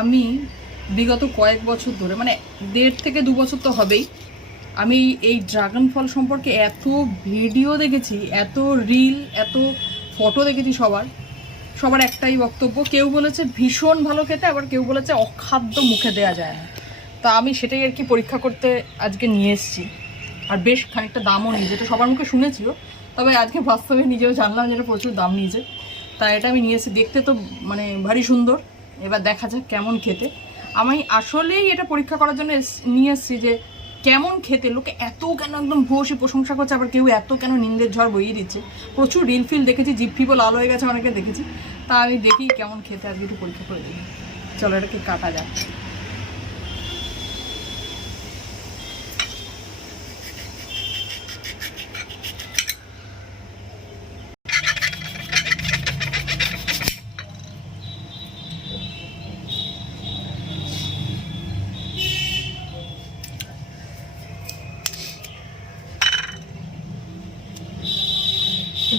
আমি বিগত কয়েক বছর ধরে, মানে 1.5 থেকে 2 বছর তো হবেই, আমি এই ড্রাগন ফল সম্পর্কে এত ভিডিও দেখেছি, এত রিল, এত ফটো দেখেছি। সবার একটাই বক্তব্য। কেউ বলেছে ভীষণ ভালো খেতে, আবার কেউ বলেছে অখাদ্য, মুখে দেওয়া যায় না। তা আমি সেটাই আর কি পরীক্ষা করতে আজকে নিয়ে এসেছি। আর বেশ খানিকটা দামও নিয়েছে, এটা সবার মুখে শুনেছিও, তবে আজকে বাস্তবে নিজেও জানলাম যেটা প্রচুর দাম নিয়েছে। তাই এটা আমি নিয়ে এসেছি। দেখতে তো মানে ভারী সুন্দর, এবার দেখা যাক কেমন খেতে। আমি আসলেই এটা পরীক্ষা করার জন্য নিয়ে এসেছি যে কেমন খেতে। লোকে এত কেন একদম ভূয়সী প্রশংসা করছে, আবার কেউ এত কেন নিন্দের ঝড় বইয়ে দিচ্ছে। প্রচুর রিল ফিল দেখেছি, জিপ ফিপও লাল হয়ে গেছে অনেকে দেখেছি। তা আমি দেখি কেমন খেতে, আজকে একটু পরীক্ষা করে দেখি। চলো এটাকে কাটা যাক।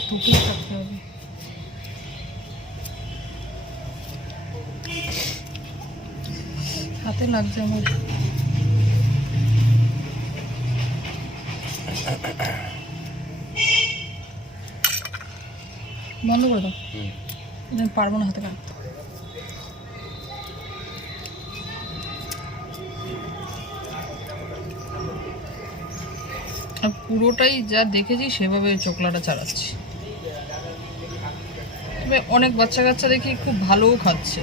টুকুই থাকতে হবে। হাতে লাগছে আমার। বন্ধ করে দাও, পারবো না হাতে কাটতে। পুরোটাই যা দেখেছি সেভাবে চোখলাটা চালাচ্ছি। তবে অনেক বাচ্চা কাচ্চা দেখি খুব ভালোও খাচ্ছে।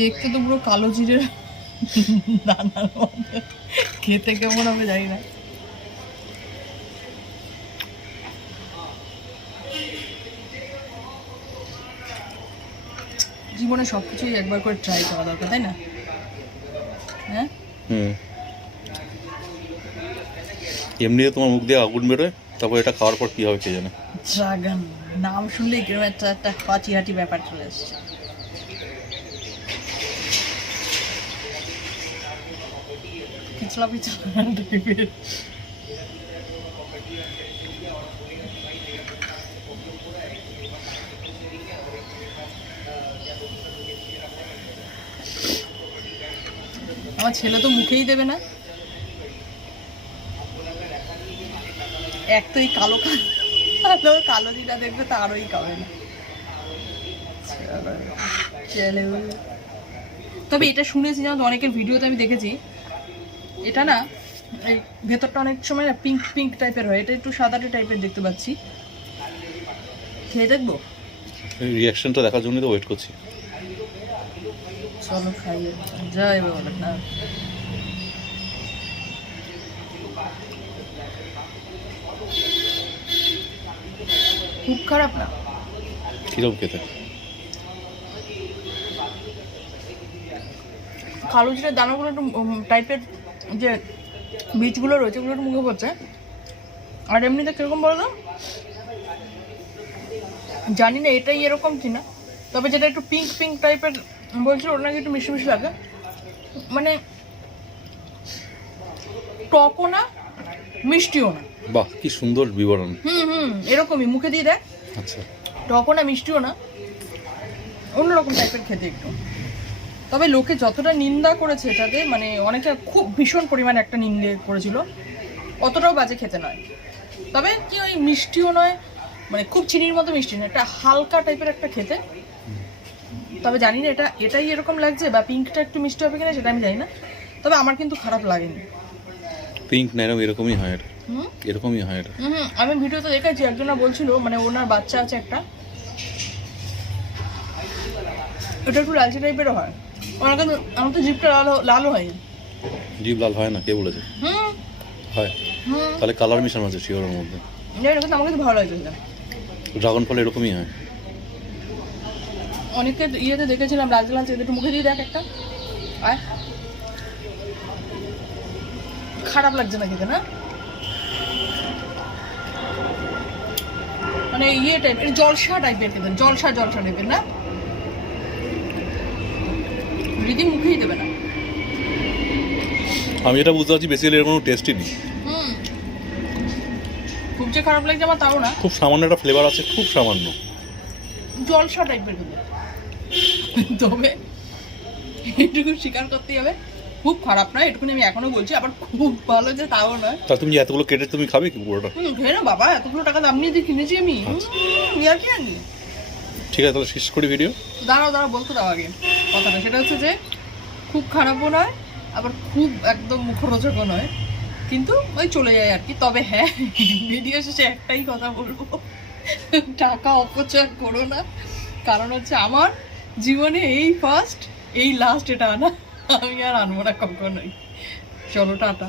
দেখতে তো পুরো কালো জিরের দানার মধ্যে, খেতে কেমন হবে জানি না। জীবনে সবকিছুই একবার করে ট্রাই করা দরকার, তাই না? হ্যাঁ, এমনি তোমার মুখ দিয়ে আগুন বেরোয়, তারপর এটা খাওয়ার পর কি হবে কে জানে। ড্রাগন নাম শুনলেই কিরকম একটা হাঁচি ব্যাপার চলে এসছে। পিছলা টাইপের। আমার ছেলে তো মুখেই দেবে না। এক তো এই কালো কালো জিরা দেখবে তো আরোই খাবে না। তবে এটা শুনেছি জানো, অনেকের ভিডিওতে আমি দেখেছি, এটা না এই ভেতরটা অনেক সময় না পিঙ্ক পিঙ্ক টাইপের হয়, এটা একটু সাদাটে টাইপের দেখতে পাচ্ছি। খেয়ে দেখবো, রিয়াকশনটা দেখার জন্যই তো ওয়েট করছি। চলো খাইয়ে যা এবার বলে না। খুব খারাপ না। কিরকম খেতে? কালো জিরের দানাগুলো একটু টাইপের, যে বীজগুলো রয়েছে ওগুলো একটু মুখে পড়ছে। আর এমনিতে কিরকম বলো তো, জানি না এটাই এরকম কিনা, তবে যেটা একটু পিঙ্ক পিঙ্ক টাইপের বলছিল ওটা নাকি একটু মিষ্টি মিষ্টি লাগে। মানে টকও না মিষ্টিও না। বাহ, কি সুন্দর বিবরণ। এরকমই মুখে দিয়ে দেয়। আচ্ছা, টকও না মিষ্টিও না, অন্যরকম টাইপের খেতে একটু। তবে লোকে যতটা নিন্দা করেছে এটাতে, মানে অনেকে খুব ভীষণ পরিমাণে একটা নিন্দে করেছিল, অতটাও বাজে খেতে নয়। তবে কি ওই মিষ্টিও নয়, মানে খুব চিনির মতো মিষ্টি না, একটা হালকা টাইপের একটা খেতে। তবে জানি না এটাই এরকম লাগছে, বা পিঙ্কটা একটু মিষ্টি হবে কিনা সেটা আমি জানি না। তবে আমার কিন্তু খারাপ লাগেনি। পিঙ্ক না, এরকমই হয় এটা, এরকমই হয় এটা। আমি ভিডিওতে দেখেছি, একজনা বলছিল, মানে ওনার বাচ্চা আছে একটা, ওটা একটু লালচে টাইপেরও হয়। আমার তো জিভটা লালও হয়। জিভ লাল হয় না, কে বলেছে? হয়। তাহলে কালার মিশানো আছে শিওরের মধ্যে। কিন্তু আমার কিন্তু ভালো লাগছে। ড্রাগন ফল এরকমই হয়। অনেকে ইয়েতে দেখেছিলাম লালচে লালচে, একটু মুখে দিয়ে দেখ একটা। আর খারাপ লাগছে না খেতে, না মানে ইয়ে টাইপের, জলসা টাইপের খেতে, জলসা টাইপের না, রীতি মুখেই দেবে না। আমি এটা বুঝতে পারছি বেসিক্যালি এর কোনো টেস্টই নেই, খুব যে খারাপ লাগছে আমার তাও না, খুব সামান্য একটা ফ্লেভার আছে, খুব সামান্য। জলসা টাইপের কিন্তু, তবে এটুকু স্বীকার করতেই হবে খুব খারাপ নয়, এটুকুনি আমি এখনো বলছি। আবার খুব ভালো যে তাও নয়। তা তুমি যে এতগুলো কেটে তুমি খাবে কি পুরোটা? খেয়ে না বাবা, এতগুলো টাকা দাম নিয়ে দিয়ে কিনেছি আমি, আর কি আনি। ঠিক আছে, তাহলে শেষ করি ভিডিও। দাঁড়াও দাঁড়াও, বলতে দাও আগে কথাটা। সেটা হচ্ছে যে খুব খারাপও নয়, আবার খুব একদম মুখরোচকও নয়, কিন্তু ওই চলে যায় আর কি। তবে হ্যাঁ, ভিডিও শেষে একটাই কথা বলবো, টাকা অপচয় করো না। কারণ হচ্ছে আমার জীবনে এই ফার্স্ট এই লাস্ট এটা আনা, আমি আর আনবো না কখনোই। চলো টাটা।